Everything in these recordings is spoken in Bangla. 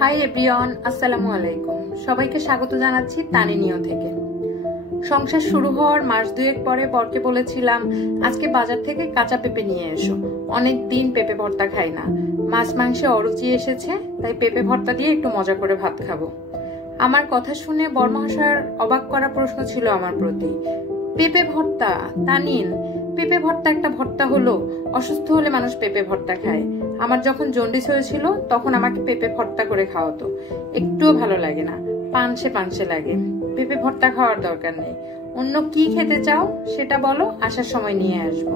হাই এভরিওয়ান, আসসালামু আলাইকুম। সবাইকে স্বাগত জানাচ্ছি তানিনিও থেকে। সংসার শুরু হওয়ার মাস দুয়েক পরে বরকে বলেছিলাম, আজকে বাজার থেকে কাঁচা পেঁপে নিয়ে এসো, অনেক দিন পেঁপে ভর্তা খাই না, মাছ মাংসে অরুচি এসেছে, তাই পেঁপে ভর্তা দিয়ে একটু মজা করে ভাত খাবো। আমার কথা শুনে বরমহাশয়ের অবাক করা প্রশ্ন ছিল আমার প্রতি। পেঁপে ভর্তা? তানিন, পেঁপে ভর্তা একটা ভর্তা হলো? অসুস্থ হলে মানুষ পেঁপে ভর্তা খায়। আমার যখন জন্ডিস হয়েছিল তখন আমাকে পেঁপে ভর্তা করে খাওয়াতো, একটুও ভালো লাগে না, পানসে পানসে লাগে। পেঁপে ভর্তা খাওয়ার দরকার নেই, অন্য কি খেতে চাও সেটা বলো, আসার সময় নিয়ে আসবো।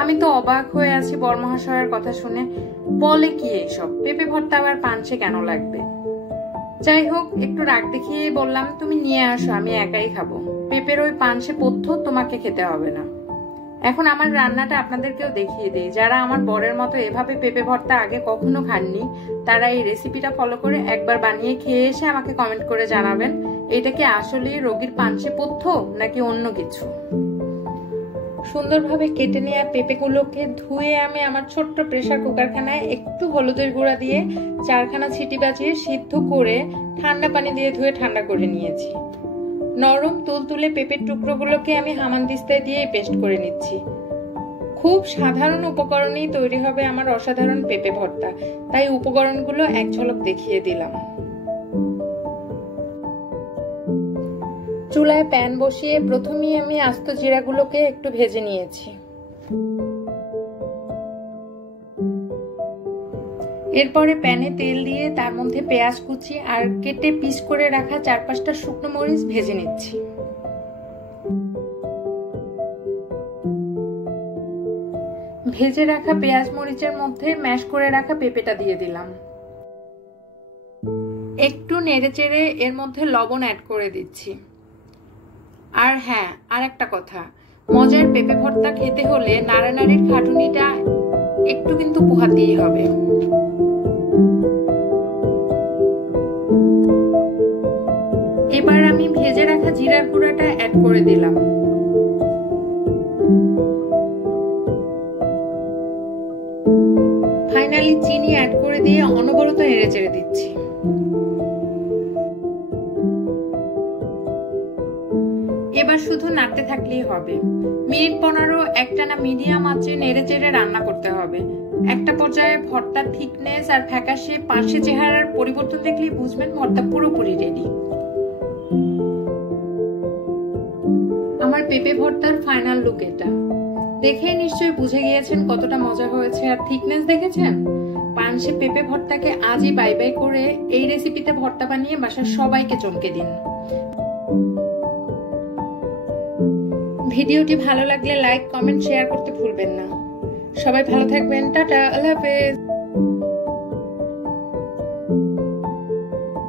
আমি তো অবাক হয়ে আছি বরমহাশয়ের কথা শুনে। বলে কি এইসব, পেঁপে ভর্তা আবার পানসে কেন লাগবে? যাই হোক, একটু রাগ দেখিয়ে বললাম, তুমি নিয়ে আসো, আমি একাই খাবো, পেঁপের ওই পানসে পথ্য তোমাকে খেতে হবে না। এখন আমার রান্নাটা আপনাদেরকেও দেখিয়ে দিই। যারা আমার বরের মতো এভাবে পেঁপে ভর্তা আগে কখনো খাননি, তারা এই রেসিপিটা ফলো করে একবার বানিয়ে খেয়ে এসে আমাকে কমেন্ট করে জানাবেন, এটা কি আসলে রোগীর পানসে পথ্য নাকি অন্য কিছু। সুন্দরভাবে কেটে নেওয়া পেঁপেগুলোকে ধুয়ে আমি আমার ছোট্ট প্রেসার কুকারখানায় একটু হলুদের গুঁড়া দিয়ে 4খানা সিটি বাজিয়ে সিদ্ধ করে ঠান্ডা পানি দিয়ে ধুয়ে ঠান্ডা করে নিয়েছি। নরম তুলতুলে পেঁপের টুকরোগুলোকে আমি হামানদিস্তায় দিয়ে পেস্ট করে নিচ্ছি। খুব সাধারণ উপকরণেই তৈরি হবে আমার অসাধারণ পেঁপে ভর্তা, তাই উপকরণগুলো এক ঝলক দেখিয়ে দিলাম। চুলায় প্যান বসিয়ে প্রথমেই আমি আস্ত জিরাগুলোকে একটু ভেজে নিয়েছি। এরপরে প্যানে তেল দিয়ে তার মধ্যে পেঁয়াজ কুচি আর কেটে পিস করে রাখা 4-5টা শুকনো মরিচ ভেজে নিচ্ছি। ভেজে রাখা পেঁয়াজ মরিচের মধ্যে ম্যাশ করে রাখা পেঁপেটা দিয়ে দিলাম। একটু নেড়েচেড়ে এর মধ্যে লবণ অ্যাড করে দিচ্ছি। আর হ্যাঁ, আর একটা কথা, মজার পেঁপে ভর্তা খেতে হলে নাড়ানাড়ির খাটুনিটা একটু কিন্তু পোহাতেই হবে। এবার আমি ভেজে রাখা জিরার গুঁড়াটা অ্যাড করে দিলাম। ফাইনালি চিনি অ্যাড করে দিয়ে অনবরত নেড়েচেড়ে দিচ্ছি। এবার শুধু নাড়তে থাকলেই হবে। মিনিট 15 একটানা মিডিয়াম আঁচে নেড়েচেড়ে রান্না করতে হবে। একটা পর্যায়ে ভর্তার থিকনেস আর ফ্যাকাশে পার্শ্বে চেহারার পরিবর্তন দেখলেই বুঝবেন ভর্তা পুরোপুরি রেডি। আমার পেঁপে ভর্তার ফাইনাল লুক এটা। দেখে নিশ্চয়ই বুঝে গিয়েছেন কতটা মজা হয়েছে। আর থিকনেস দেখেছেন? পানসে পেঁপে ভর্তাকে আজই বাই বাই করে এই রেসিপিতে ভর্তা বানিয়ে বাসার সবাইকে চমকে দিন। ভিডিওটি ভালো লাগলে লাইক, কমেন্ট, শেয়ার করতে ভুলবেন না। সবাই ভালো থাকবেন। টাটা, আল্লাহ হাফেজ।